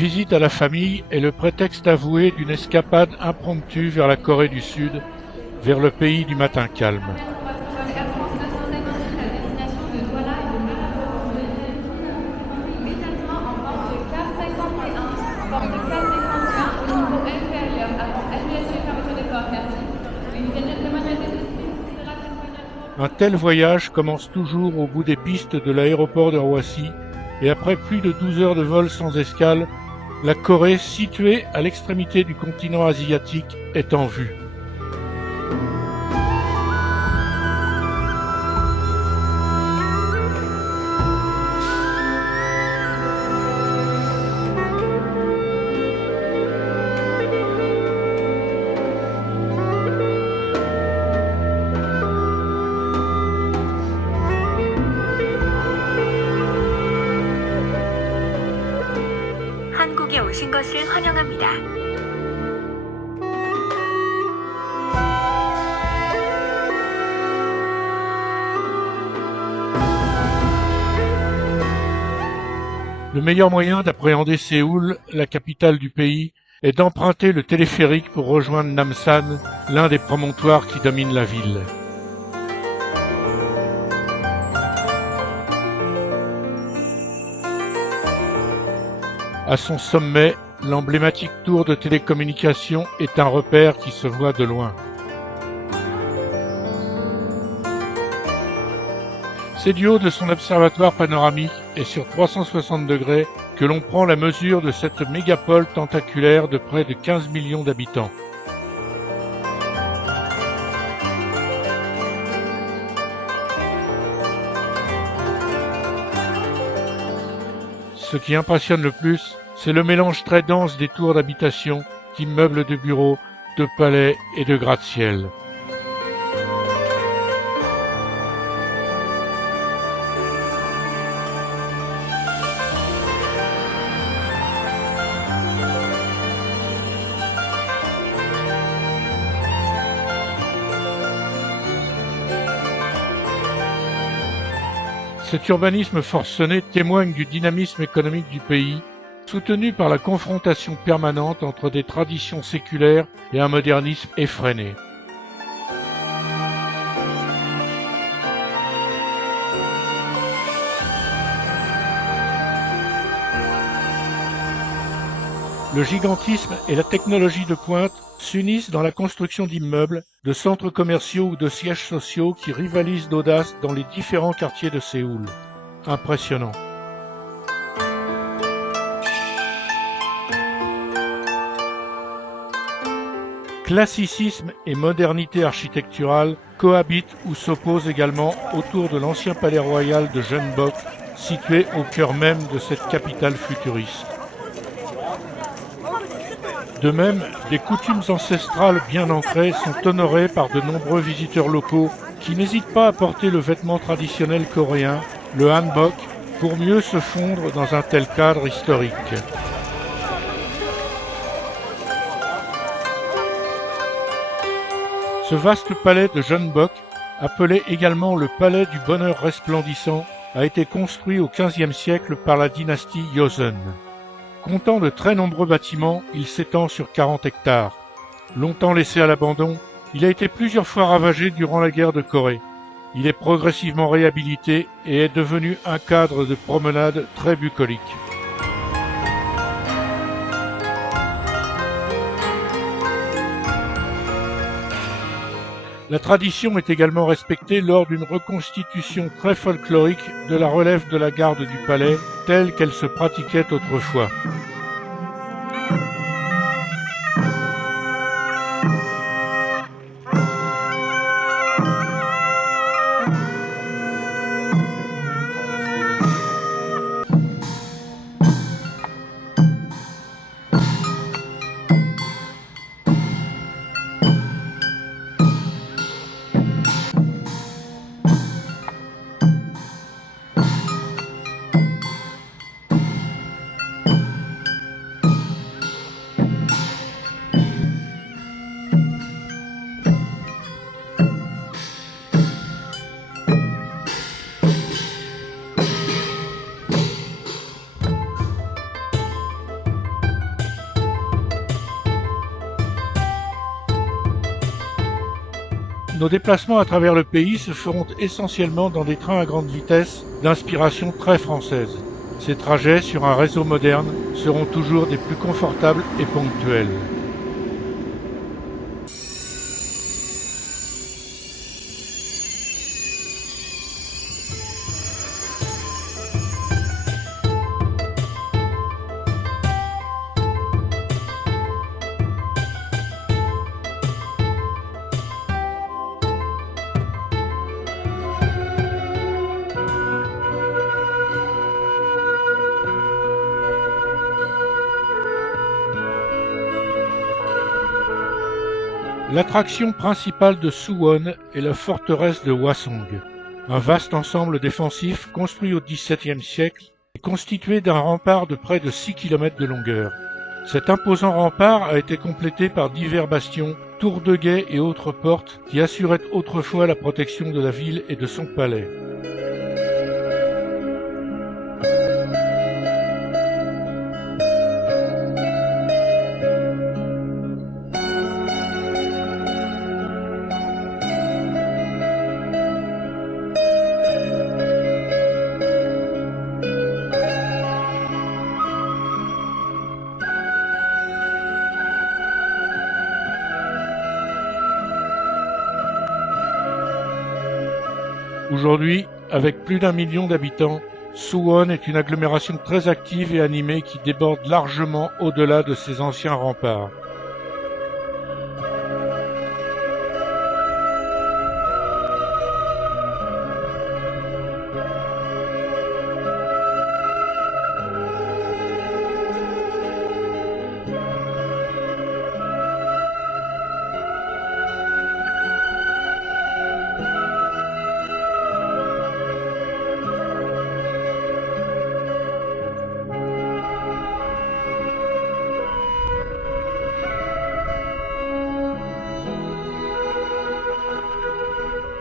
visite à la famille est le prétexte avoué d'une escapade impromptue vers la Corée du Sud, vers le pays du matin calme. Un tel voyage commence toujours au bout des pistes de l'aéroport de Roissy et après plus de 12 heures de vol sans escale, la Corée, située à l'extrémité du continent asiatique, est en vue. 한국에 오신 것을 환영합니다. Le meilleur moyen d'appréhender Séoul, la capitale du pays, est d'emprunter le téléphérique pour rejoindre Namsan, l'un des promontoires qui dominent la ville. À son sommet, l'emblématique tour de télécommunications est un repère qui se voit de loin. C'est du haut de son observatoire panoramique et sur 360 degrés que l'on prend la mesure de cette mégapole tentaculaire de près de 15 millions d'habitants. Ce qui impressionne le plus, c'est le mélange très dense des tours d'habitation, d'immeubles de bureaux, de palais et de gratte-ciel. Cet urbanisme forcené témoigne du dynamisme économique du pays, soutenu par la confrontation permanente entre des traditions séculaires et un modernisme effréné. Le gigantisme et la technologie de pointe s'unissent dans la construction d'immeubles, de centres commerciaux ou de sièges sociaux qui rivalisent d'audace dans les différents quartiers de Séoul. Impressionnant. Classicisme et modernité architecturale cohabitent ou s'opposent également autour de l'ancien palais royal de Jeonbok, situé au cœur même de cette capitale futuriste. De même, des coutumes ancestrales bien ancrées sont honorées par de nombreux visiteurs locaux qui n'hésitent pas à porter le vêtement traditionnel coréen, le hanbok, pour mieux se fondre dans un tel cadre historique. Ce vaste palais de Jeonbok, appelé également le palais du bonheur resplendissant, a été construit au XVe siècle par la dynastie Joseon. Comptant de très nombreux bâtiments, il s'étend sur 40 hectares. Longtemps laissé à l'abandon, il a été plusieurs fois ravagé durant la guerre de Corée. Il est progressivement réhabilité et est devenu un cadre de promenade très bucolique. La tradition est également respectée lors d'une reconstitution très folklorique de la relève de la garde du palais, telle qu'elle se pratiquait autrefois. Nos déplacements à travers le pays se feront essentiellement dans des trains à grande vitesse d'inspiration très française. Ces trajets sur un réseau moderne seront toujours des plus confortables et ponctuels. L'attraction principale de Suwon est la forteresse de Hwasong, un vaste ensemble défensif construit au XVIIe siècle et constitué d'un rempart de près de 6 km de longueur. Cet imposant rempart a été complété par divers bastions, tours de guet et autres portes qui assuraient autrefois la protection de la ville et de son palais. Aujourd'hui, avec plus d'1 million d'habitants, Suwon est une agglomération très active et animée qui déborde largement au-delà de ses anciens remparts.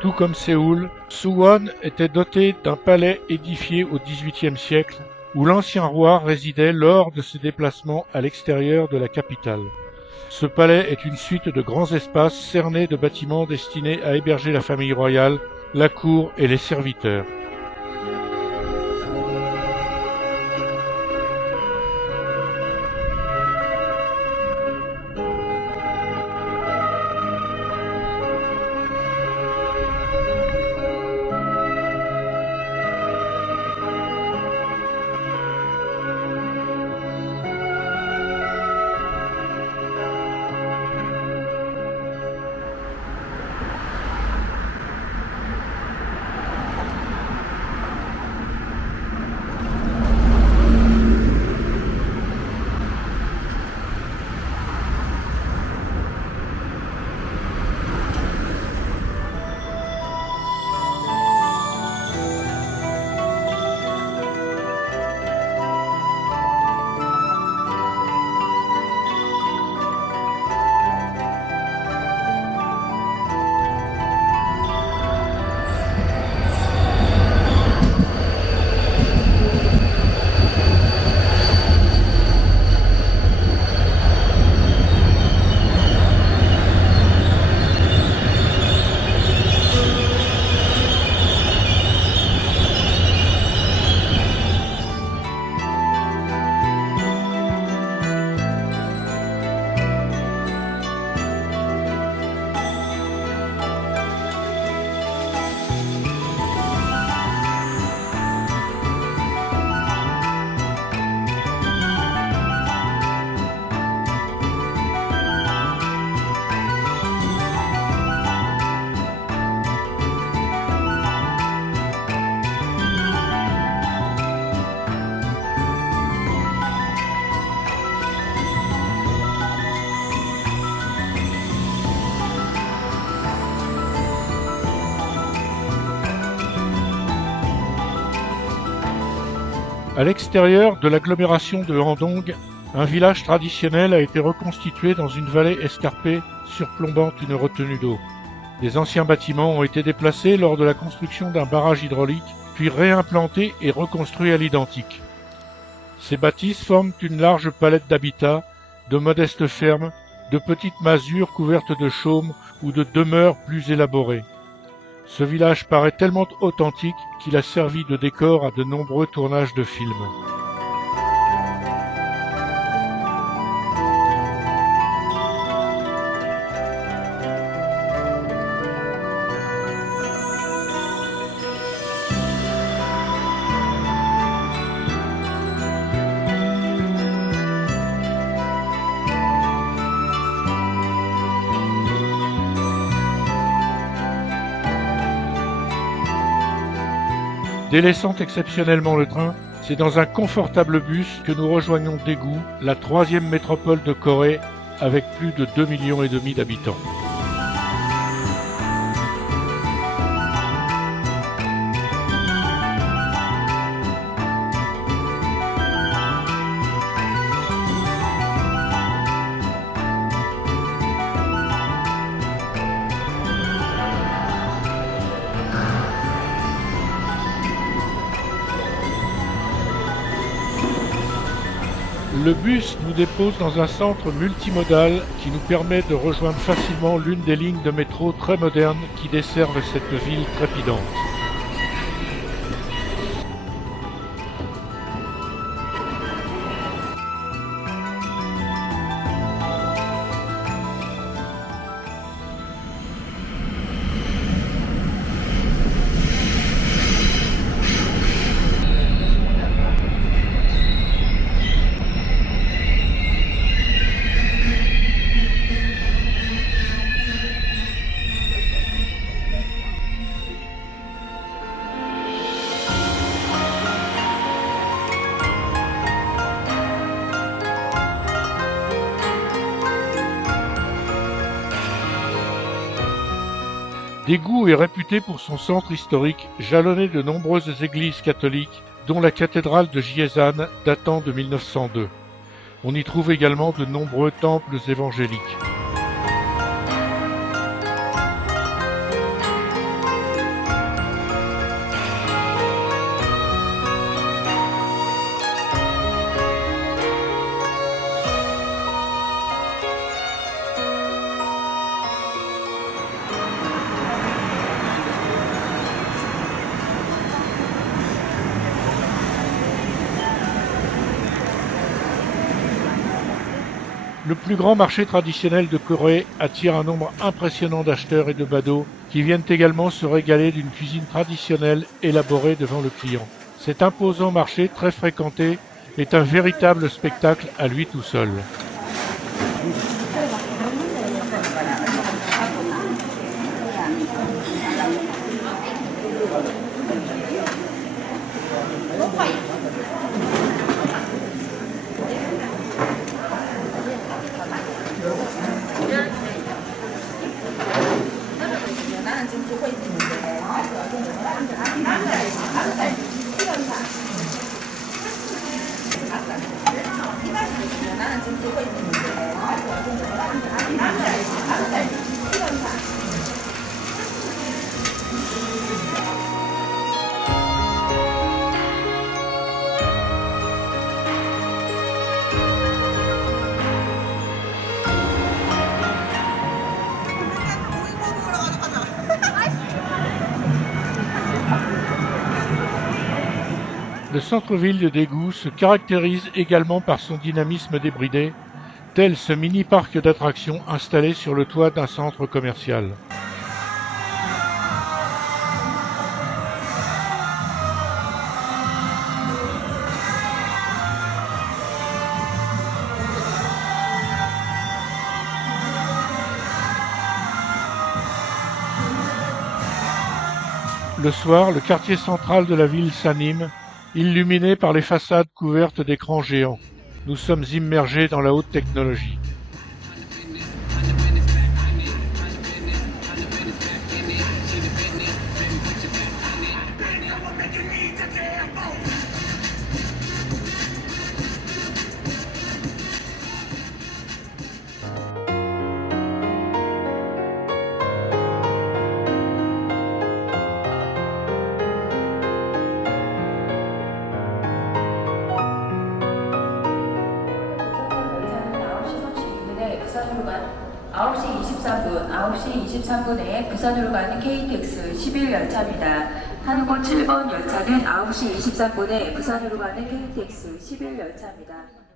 Tout comme Séoul, Suwon était doté d'un palais édifié au XVIIIe siècle, où l'ancien roi résidait lors de ses déplacements à l'extérieur de la capitale. Ce palais est une suite de grands espaces cernés de bâtiments destinés à héberger la famille royale, la cour et les serviteurs. À l'extérieur de l'agglomération de Handong, un village traditionnel a été reconstitué dans une vallée escarpée surplombant une retenue d'eau. Des anciens bâtiments ont été déplacés lors de la construction d'un barrage hydraulique, puis réimplantés et reconstruits à l'identique. Ces bâtisses forment une large palette d'habitats, de modestes fermes, de petites masures couvertes de chaumes ou de demeures plus élaborées. Ce village paraît tellement authentique qu'il a servi de décor à de nombreux tournages de films. Délaissant exceptionnellement le train, c'est dans un confortable bus que nous rejoignons Daegu, la troisième métropole de Corée avec plus de 2,5 millions d'habitants. Le bus nous dépose dans un centre multimodal qui nous permet de rejoindre facilement l'une des lignes de métro très modernes qui desservent cette ville trépidante. Daegu est réputé pour son centre historique, jalonné de nombreuses églises catholiques, dont la cathédrale de Gyesan datant de 1902. On y trouve également de nombreux temples évangéliques. Le plus grand marché traditionnel de Corée attire un nombre impressionnant d'acheteurs et de badauds qui viennent également se régaler d'une cuisine traditionnelle élaborée devant le client. Cet imposant marché très fréquenté est un véritable spectacle à lui tout seul. Le centre-ville de Daegu se caractérise également par son dynamisme débridé, tel ce mini-parc d'attractions installé sur le toit d'un centre commercial. Le soir, le quartier central de la ville s'anime, illuminé par les façades couvertes d'écrans géants. Nous sommes immergés dans la haute technologie. 9시 23분에 부산으로 가는 KTX 11열차입니다. 타는 곳 7번 열차는 9시 23분에 부산으로 가는 KTX 11열차입니다.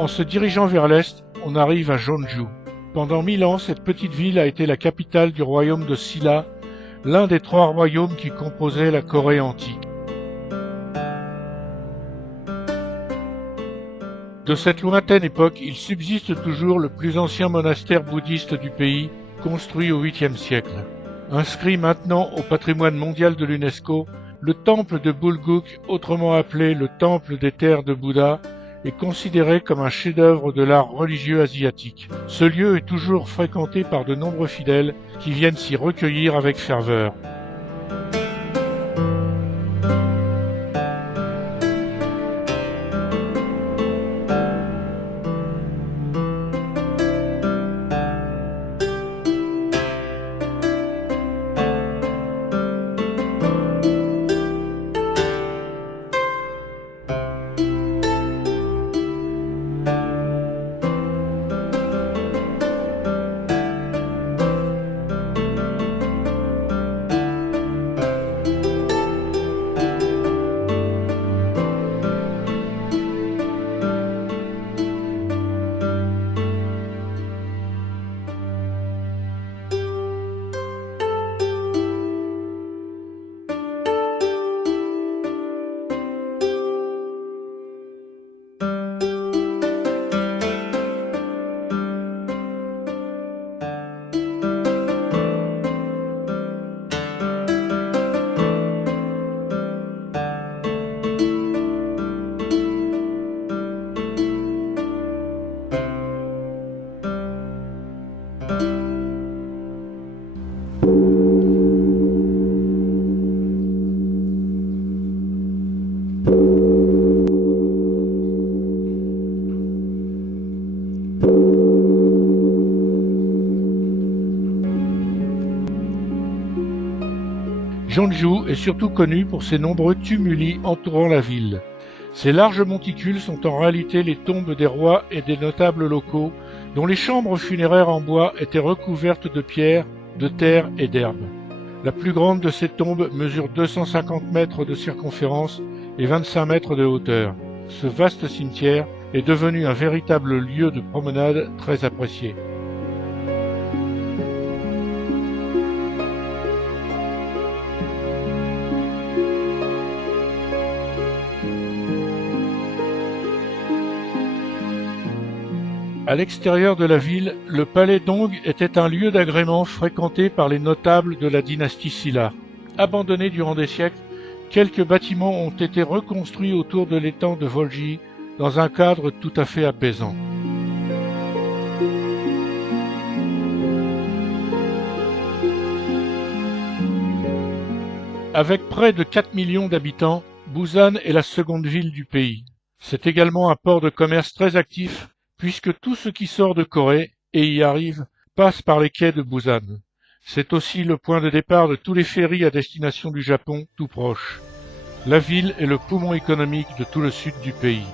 En se dirigeant vers l'est, on arrive à Jeonju. Pendant 1000 ans, cette petite ville a été la capitale du royaume de Silla, l'un des 3 royaumes qui composaient la Corée antique. De cette lointaine époque, il subsiste toujours le plus ancien monastère bouddhiste du pays, construit au 8e siècle. Inscrit maintenant au patrimoine mondial de l'UNESCO, le temple de Bulguk, autrement appelé le temple des terres de Bouddha, est considéré comme un chef-d'œuvre de l'art religieux asiatique. Ce lieu est toujours fréquenté par de nombreux fidèles qui viennent s'y recueillir avec ferveur. Jeonju est surtout connu pour ses nombreux tumuli entourant la ville. Ces larges monticules sont en réalité les tombes des rois et des notables locaux, dont les chambres funéraires en bois étaient recouvertes de pierres, de terre et d'herbes. La plus grande de ces tombes mesure 250 mètres de circonférence et 25 mètres de hauteur. Ce vaste cimetière est devenu un véritable lieu de promenade très apprécié. À l'extérieur de la ville, le palais Dong était un lieu d'agrément fréquenté par les notables de la dynastie Silla. Abandonné durant des siècles, quelques bâtiments ont été reconstruits autour de l'étang de Volji dans un cadre tout à fait apaisant. Avec près de 4 millions d'habitants, Busan est la seconde ville du pays. C'est également un port de commerce très actif, puisque tout ce qui sort de Corée et y arrive passe par les quais de Busan. C'est aussi le point de départ de tous les ferries à destination du Japon, tout proche. La ville est le poumon économique de tout le sud du pays.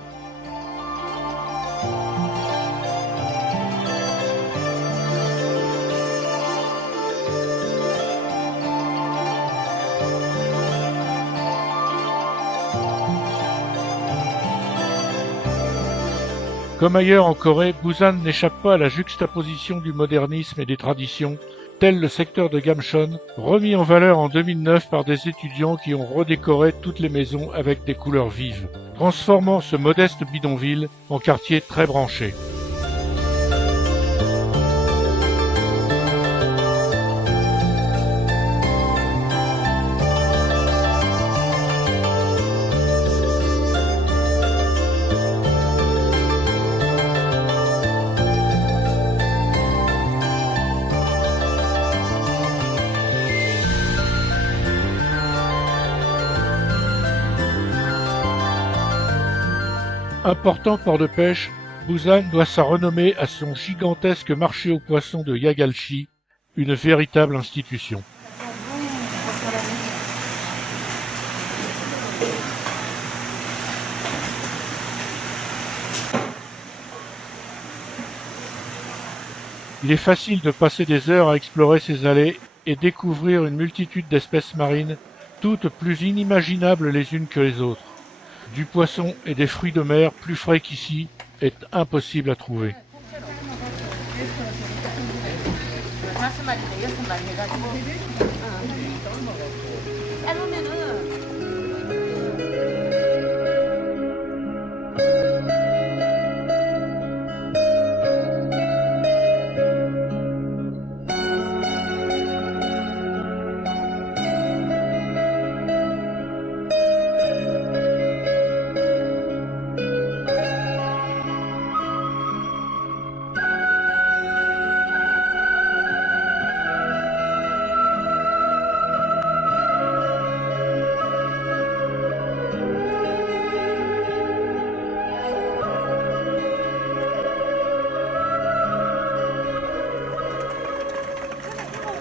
Comme ailleurs en Corée, Busan n'échappe pas à la juxtaposition du modernisme et des traditions, tel le secteur de Gamcheon, remis en valeur en 2009 par des étudiants qui ont redécoré toutes les maisons avec des couleurs vives, transformant ce modeste bidonville en quartier très branché. Important port de pêche, Busan doit sa renommée à son gigantesque marché aux poissons de Yagalchi, une véritable institution. Il est facile de passer des heures à explorer ces allées et découvrir une multitude d'espèces marines, toutes plus inimaginables les unes que les autres. Du poisson et des fruits de mer plus frais qu'ici est impossible à trouver.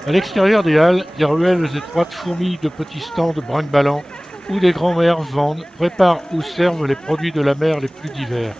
À l'extérieur des halles, des ruelles étroites fourmillent de petits stands brinque-ballants où des grands-mères vendent, préparent ou servent les produits de la mer les plus divers.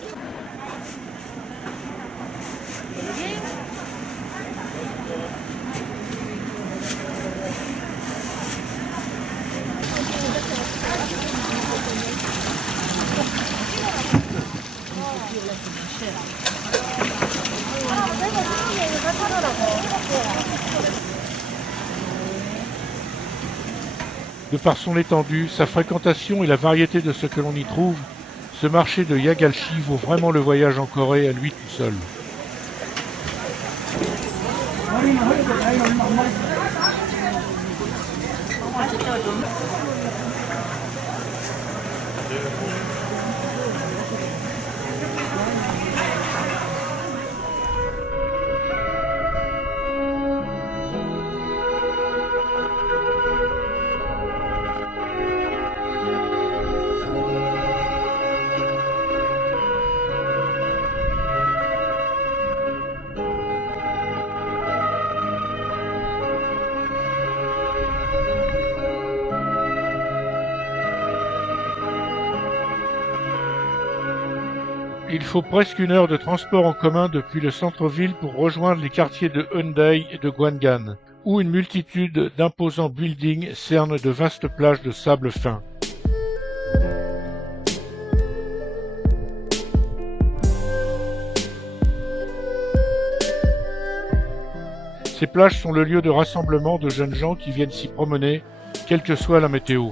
De par son étendue, sa fréquentation et la variété de ce que l'on y trouve, ce marché de Yagalchi vaut vraiment le voyage en Corée à lui tout seul. Il faut presque 1 heure de transport en commun depuis le centre-ville pour rejoindre les quartiers de Hyundai et de Gwangan, où une multitude d'imposants buildings cernent de vastes plages de sable fin. Ces plages sont le lieu de rassemblement de jeunes gens qui viennent s'y promener, quelle que soit la météo.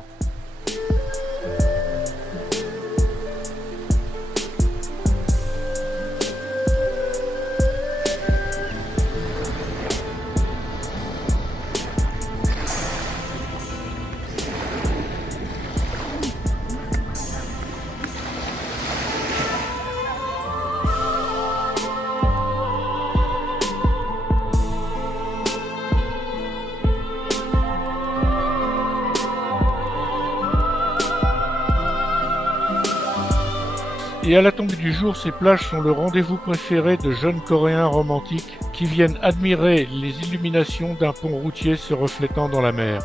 Et à la tombée du jour, ces plages sont le rendez-vous préféré de jeunes Coréens romantiques qui viennent admirer les illuminations d'un pont routier se reflétant dans la mer.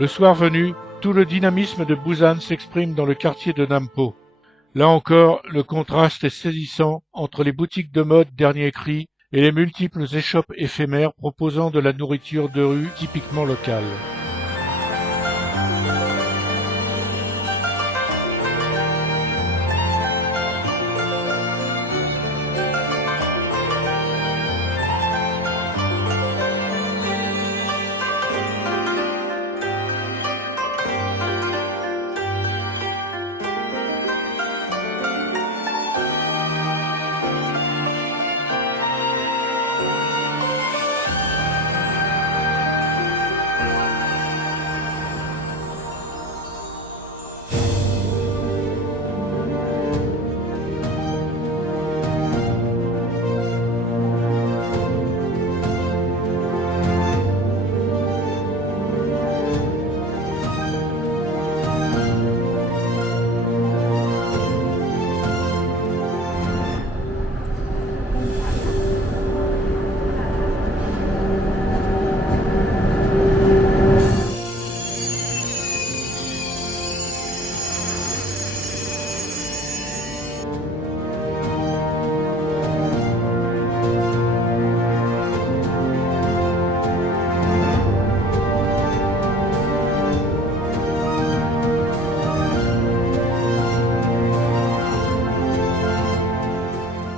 Le soir venu, tout le dynamisme de Busan s'exprime dans le quartier de Nampo. Là encore, le contraste est saisissant entre les boutiques de mode dernier cri et les multiples échoppes éphémères proposant de la nourriture de rue typiquement locale.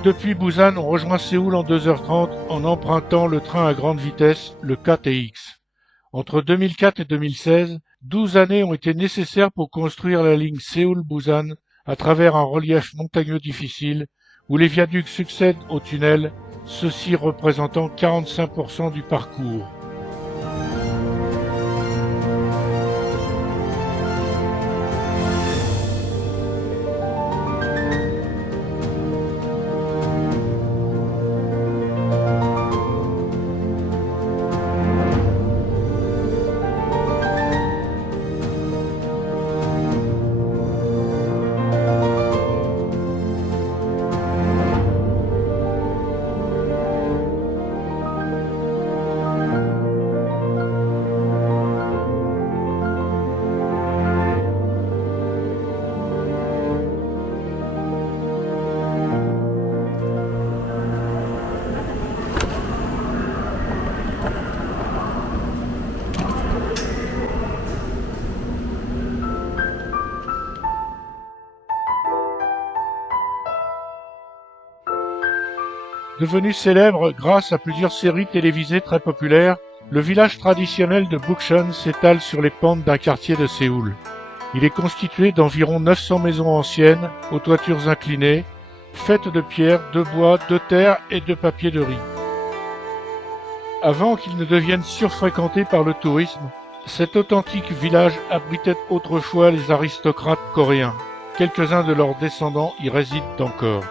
depuis Busan, on rejoint Séoul en 2h30 en empruntant le train à grande vitesse, le KTX. Entre 2004 et 2016, 12 années ont été nécessaires pour construire la ligne Séoul-Busan à travers un relief montagneux difficile où les viaducs succèdent aux tunnels, ceux-ci représentant 45% du parcours. Devenu célèbre grâce à plusieurs séries télévisées très populaires, le village traditionnel de Bukchon s'étale sur les pentes d'un quartier de Séoul. Il est constitué d'environ 900 maisons anciennes, aux toitures inclinées, faites de pierre, de bois, de terre et de papier de riz. Avant qu'il ne devienne surfréquenté par le tourisme, cet authentique village abritait autrefois les aristocrates coréens. Quelques-uns de leurs descendants y résident encore.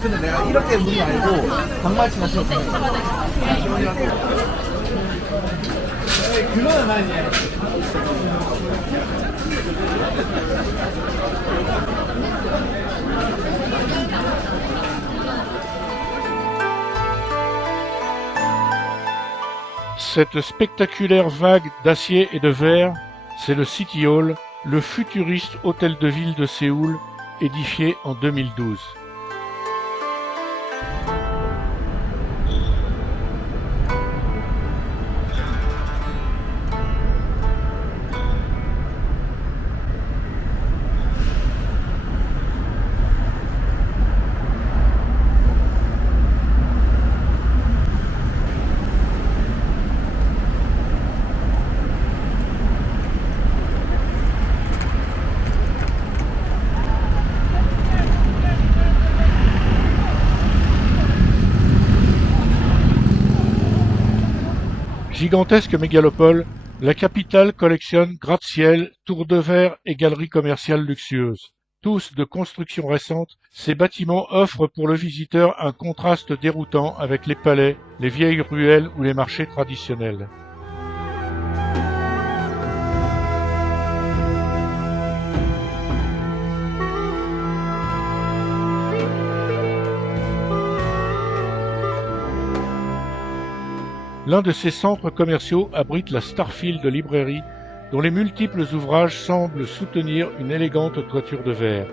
근데 내가 이렇게 물이 말고 강마치 같은 거 그거는 아니야. Cette spectaculaire vague d'acier et de verre, c'est le City Hall, le futuriste hôtel de ville de Séoul, édifié en 2012. Gigantesque mégalopole, la capitale collectionne gratte-ciel, tours de verre et galeries commerciales luxueuses. Tous de construction récente, ces bâtiments offrent pour le visiteur un contraste déroutant avec les palais, les vieilles ruelles ou les marchés traditionnels. L'un de ces centres commerciaux abrite la Starfield librairie, dont les multiples ouvrages semblent soutenir une élégante toiture de verre.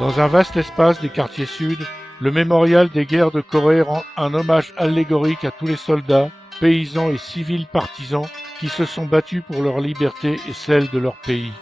Dans un vaste espace des quartiers sud, le mémorial des guerres de Corée rend un hommage allégorique à tous les soldats, paysans et civils partisans qui se sont battus pour leur liberté et celle de leur pays.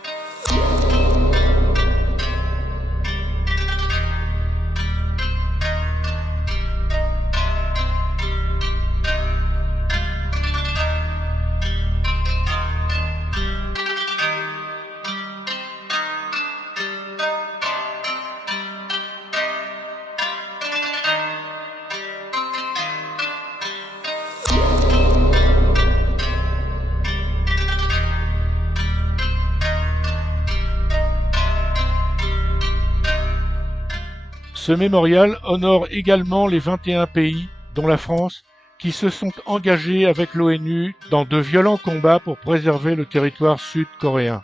Ce mémorial honore également les 21 pays, dont la France, qui se sont engagés avec l'ONU dans de violents combats pour préserver le territoire sud-coréen.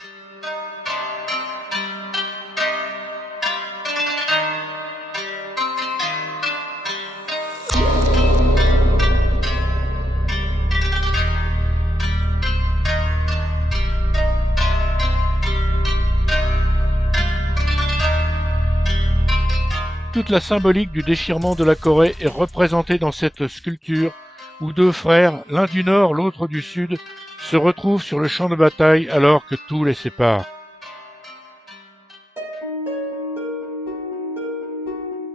Toute la symbolique du déchirement de la Corée est représentée dans cette sculpture où deux frères, l'un du nord, l'autre du sud, se retrouvent sur le champ de bataille alors que tout les sépare.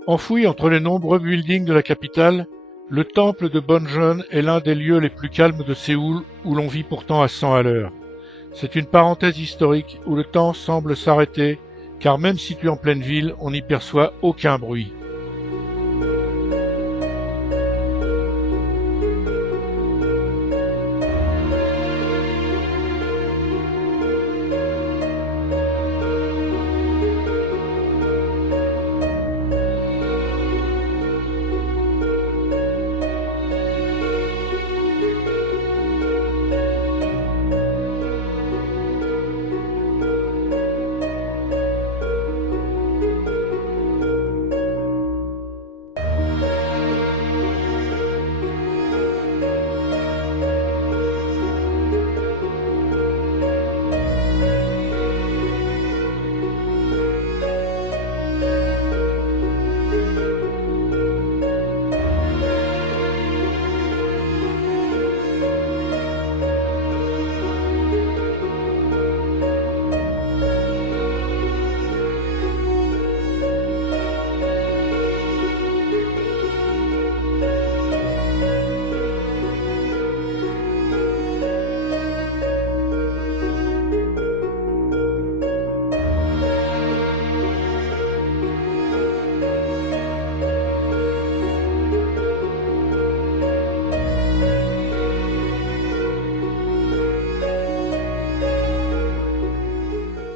Enfoui entre les nombreux buildings de la capitale, le temple de Bonjeon est l'un des lieux les plus calmes de Séoul où l'on vit pourtant à 100 à l'heure. C'est une parenthèse historique où le temps semble s'arrêter car même situé en pleine ville, on n'y perçoit aucun bruit.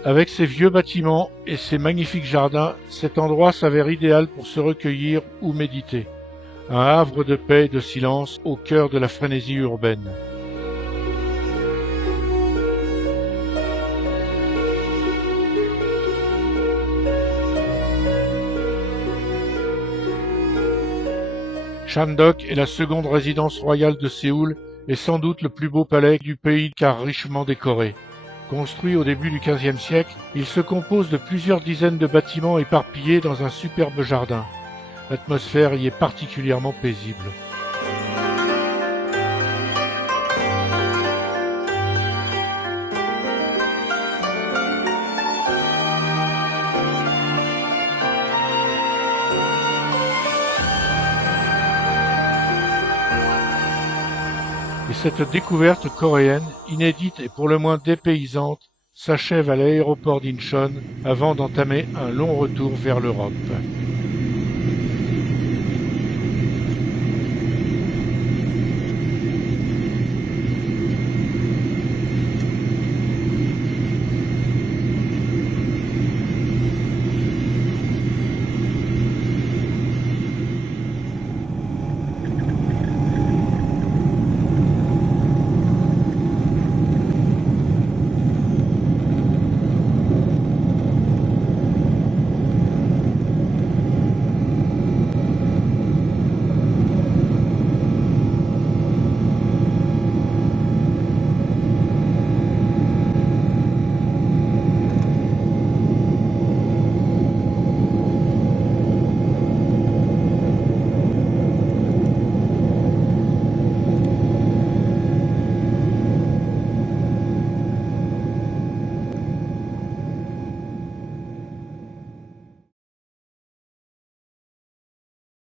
Avec ses vieux bâtiments et ses magnifiques jardins, cet endroit s'avère idéal pour se recueillir ou méditer. Un havre de paix et de silence au cœur de la frénésie urbaine. Chandok est la seconde résidence royale de Séoul et sans doute le plus beau palais du pays car richement décoré. Construit au début du XVe siècle, il se compose de plusieurs dizaines de bâtiments éparpillés dans un superbe jardin. L'atmosphère y est particulièrement paisible. Et cette découverte coréenne, inédite et pour le moins dépaysante, s'achève à l'aéroport d'Incheon avant d'entamer un long retour vers l'Europe.